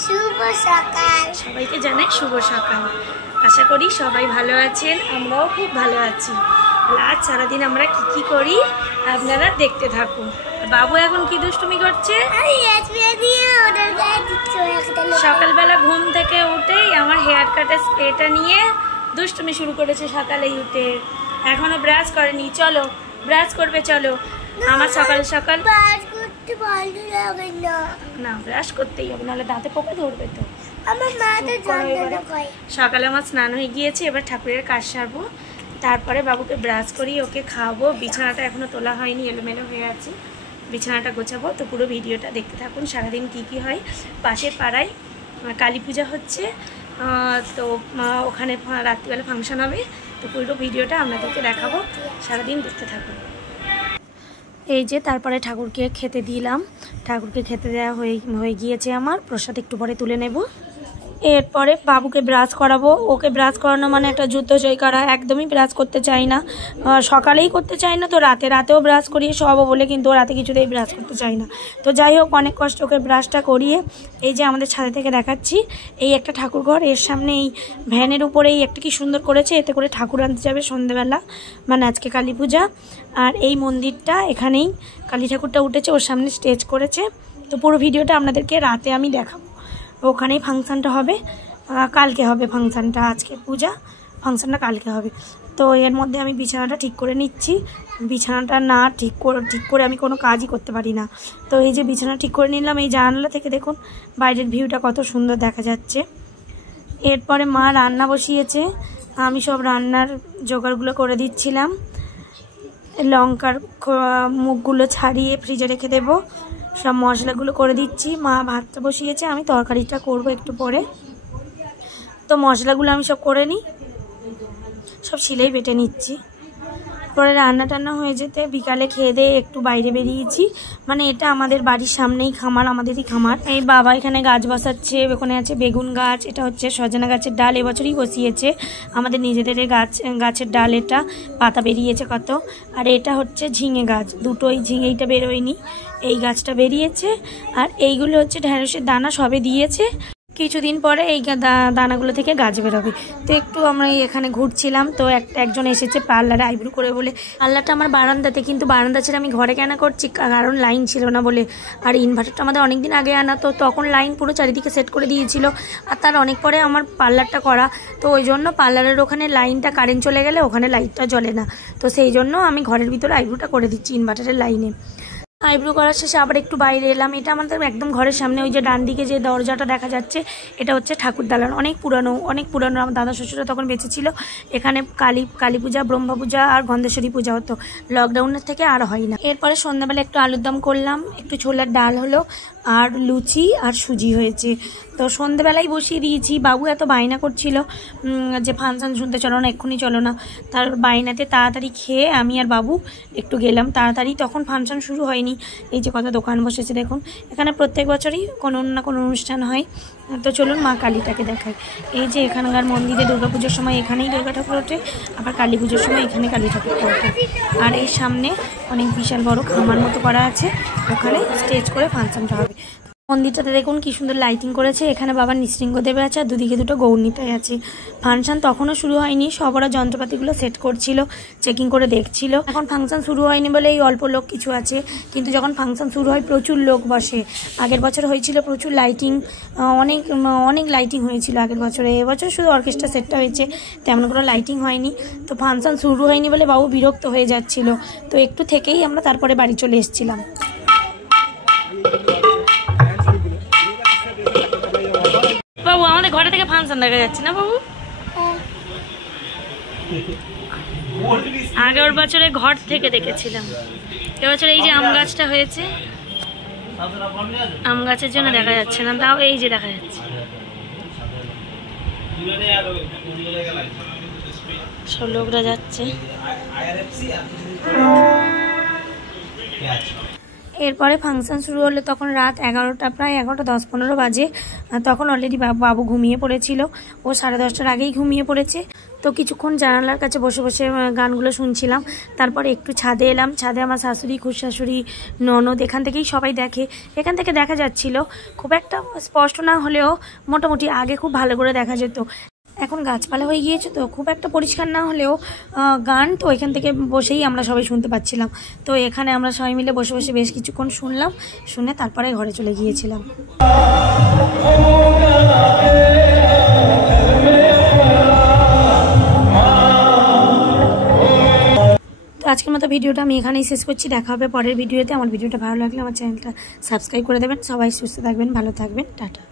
শুভ সকাল সবাইকে জানাই শুভ সকাল। আশা করি সবাই ভালো আছেন, আমরাও খুব ভালো আছি। আজ সারাদিন আমরা কি করি আপনারা দেখতে থাকুন। বাবু এখন কি দুষ্টুমি করছে? সকালবেলা ঘুম থেকে উঠেই আমার হেয়ার কাটের স্প্রেটা নিয়ে দুষ্টুমি শুরু করেছে। সকালেই উঠে এখনো ব্রাশ করেনি। চলো ব্রাশ করবে, চলো। আমার সকাল সকাল না ব্রাশ করতেই হবে, নাহলে দাঁতে পোকা ধরবে তো। সকালে আমার স্নান হয়ে গিয়েছে, এবার ঠাকুরের কাজ সারবো, তারপরে বাবুকে ব্রাশ করি, ওকে খাওয়াবো। বিছানাটা এখনো তোলা হয়নি, এলোমেলো হয়ে আছে, বিছানাটা গোছাবো। তো পুরো ভিডিওটা দেখতে থাকুন। সারাদিন কি হয়, পাশের পাড়ায় কালী পূজা হচ্ছে, তো ওখানে রাত্রিবেলা ফাংশন হবে। তো পুরো ভিডিওটা আপনাদেরকে দেখাবো, সারাদিন দেখতে থাকুন। এই যে তারপরে ঠাকুরকে খেতে দিলাম, ঠাকুরকে খেতে দেওয়া হয়ে গিয়েছে। আমার প্রসাদ একটু পরে তুলে নেব। এরপরে বাবুকে ব্রাশ করাবো। ওকে ব্রাশ করানো মানে একটা যুদ্ধ জয় করা। একদমই ব্রাশ করতে চাই না, সকালেই করতে চাই না, তো রাতেও ব্রাশ করিয়ে সব বলে, কিন্তু রাতে কিছুতেই ব্রাশ করতে চাই না। তো যাই হোক, অনেক কষ্ট ওকে ব্রাশটা করিয়ে এই যে আমাদের ছাদে থেকে দেখাচ্ছি, এই একটা ঠাকুর ঘর, এর সামনে এই ভ্যানের উপরেই একটা কি সুন্দর করেছে, এতে করে ঠাকুর আনতে যাবে সন্ধ্যেবেলা, মানে আজকে কালী পূজা। আর এই মন্দিরটা, এখানেই কালী ঠাকুরটা উঠেছে, ওর সামনে স্টেজ করেছে। তো পুরো ভিডিওটা আপনাদেরকে রাতে আমি দেখাবো। ওখানেই ফাংশানটা হবে, কালকে হবে ফাংশানটা, আজকে পূজা, ফাংশানটা কালকে হবে। তো এর মধ্যে আমি বিছানাটা ঠিক করে নিচ্ছি। বিছানাটা না ঠিক করে আমি কোনো কাজই করতে পারি না। তো এই যে বিছানা ঠিক করে নিলাম, এই জানালা থেকে দেখুন বাইরের ভিউটা কত সুন্দর দেখা যাচ্ছে। এরপরে মা রান্না বসিয়েছে, আমি সব রান্নার জোগাড়গুলো করে দিচ্ছিলাম। লঙ্কার মুখগুলো ছাড়িয়ে ফ্রিজে রেখে দেবো, সব মশলাগুলো করে দিচ্ছি। মা ভাতটা বসিয়েছে, আমি তরকারিটা করব একটু পরে। তো মশলাগুলো আমি সব করে নিই, সব শিলেই বেটে নিচ্ছি। পরে রান্না টান্না হয়ে যেতে বিকালে খেয়ে দিয়ে একটু বাইরে বেরিয়েছি, মানে এটা আমাদের বাড়ির সামনেই খামার, আমাদেরই খামার। এই বাবা এখানে গাছ বসাচ্ছে, ওখানে আছে বেগুন গাছ, এটা হচ্ছে সজনা গাছের ডাল, এবছরই বসিয়েছে আমাদের নিজেদের গাছের ডাল, এটা পাতা বেরিয়েছে কত। আর এটা হচ্ছে ঝিঙে গাছ, দুটোই ঝিঙেইটা বেরোয়নি, এই গাছটা বেরিয়েছে। আর এইগুলো হচ্ছে ঢেঁড়সের দানা, সবে দিয়েছে, কিছুদিন পরে এই দানাগুলো থেকে গাছ বেরোবে। তো একটু আমরা এখানে ঘুরছিলাম, তো একজন এসেছে পার্লারে আইব্রু করে বলে। পার্লারটা আমার বারান্দাতে, কিন্তু বারান্দা ছেড়ে আমি ঘরে কেন করছি, কারণ লাইন ছিল না বলে। আর ইনভার্টারটা আমাদের অনেক দিন আগে আনা, তো তখন লাইন পুরো চারিদিকে সেট করে দিয়েছিল, আর তার অনেক পরে আমার পার্লারটা করা। তো ওই জন্য পার্লারের ওখানে লাইনটা, কারেন্ট চলে গেলে ওখানে লাইটটা জ্বলে না, তো সেই জন্য আমি ঘরের ভিতরে আইব্রুটা করে দিচ্ছি ইনভার্টারের লাইনে। আইব্রু করার শেষে আবার একটু বাইরে এলাম। এটা আমাদের একদম ঘরের সামনে, ওই যে ডান দিকে যে দরজাটা দেখা যাচ্ছে, এটা হচ্ছে ঠাকুর দালান, অনেক পুরানো। আমার দাদা শ্বশুরা তখন বেঁচে ছিল। এখানে কালী পূজা, ব্রহ্মা পূজা আর গন্ধেশ্বরী পূজা হতো, লকডাউনের থেকে আর হয় না। এরপরে সন্ধ্যাবেলা একটু আলুর দম করলাম, একটু ছোলার ডাল হলো, আর লুচি আর সুজি হয়েছে। তো সন্ধ্যেবেলায় বসিয়ে দিয়েছি। বাবু এত বায়না করছিল যে ফাংশন শুনতে চলো না, এক্ষুনি চলো না, তার বায়নাতে তাড়াতাড়ি খেয়ে আমি আর বাবু একটু গেলাম তাড়াতাড়ি। তখন ফাংশন শুরু হয়নি। এই যে কত দোকান বসেছে দেখুন, এখানে প্রত্যেক বছরই কোনো না কোনো অনুষ্ঠান হয়। তো চলুন মা কালীটাকে দেখাই। এই যে এখানকার মন্দিরে দুর্গাপুজোর সময় এখানেই দুর্গা ঠাকুর ওঠে, আবার কালী পুজোর সময় এখানে কালী ঠাকুরটা ওঠে। আর এই সামনে অনেক বিশাল বড় খামার মতো করা আছে, ওখানে স্টেজ করে ফাংশনটা হবে। মন্দিরটাতে দেখুন কি সুন্দর লাইটিং করেছে। এখানে বাবার নৃসিংহদেব আছে, আর দুদিকে দুটো গৌরনীতাই আছে। ফাংশন তখনও শুরু হয়নি, সব ওরা যন্ত্রপাতিগুলো সেট করছিল, চেকিং করে দেখছিল। এখন ফাংশন শুরু হয়নি বলে এই অল্প লোক কিছু আছে, কিন্তু যখন ফাংশন শুরু হয় প্রচুর লোক বসে। আগের বছর হয়েছিল প্রচুর লাইটিং, অনেক লাইটিং হয়েছিল আগের বছরে। এবছর শুধু অর্কেস্ট্রা সেটটা হয়েছে, তেমন কোনো লাইটিং হয়নি। তো ফাংশন শুরু হয়নি বলে বাবু বিরক্ত হয়ে যাচ্ছিল, তো একটু থেকেই আমরা তারপরে বাড়ি চলে এসেছিলাম। বাবু আমাদের ঘরে থেকে ফাংশন দেখা যাচ্ছে না বাবু? আগের বছরে ঘর থেকে দেখেছিলাম, এবছর এই যে আম গাছটা হয়েছে, আম গাছের জন্য দেখা যাচ্ছে না, তাও এই যে দেখা যাচ্ছে। সব লোকরা যাচ্ছে। এরপরে ফাংশন শুরু হলো, তখন রাত 11টা, প্রায় 11টা 10-15 বাজে। তখন অলরেডি বাবু ঘুমিয়ে পড়েছিল, ও 10:30টার আগেই ঘুমিয়ে পড়েছে। তো কিছুক্ষণ জানালার কাছে বসে বসে গানগুলো শুনছিলাম। তারপরে একটু ছাদে এলাম। ছাদে আমার শাশুড়ি, খুড়শাশুড়ি, ননদ এখান থেকেই সবাই দেখে। এখান থেকে দেখা যাচ্ছিল, খুব একটা স্পষ্ট না হলেও মোটামুটি আগে খুব ভালো করে দেখা যেত। এখন গাছপালা হয়ে গিয়েছে তো খুব একটা পরিষ্কার না হলেও গান তো এখান থেকে বসেই আমরা সবাই শুনতে পাচ্ছিলাম। তো এখানে আমরা সবাই মিলে বসে বসে বেশ কিছুক্ষণ শুনলাম, শুনে তারপরে ঘরে চলে গিয়েছিলাম। তো আজকের মতো ভিডিওটা আমি এখানেই শেষ করছি। দেখা হবে পরের ভিডিওতে। আমার ভিডিওটা ভালো লাগলে আমার চ্যানেলটা সাবস্ক্রাইব করে দেবেন। সবাই সুস্থ থাকবেন, ভালো থাকবেন, টাটা।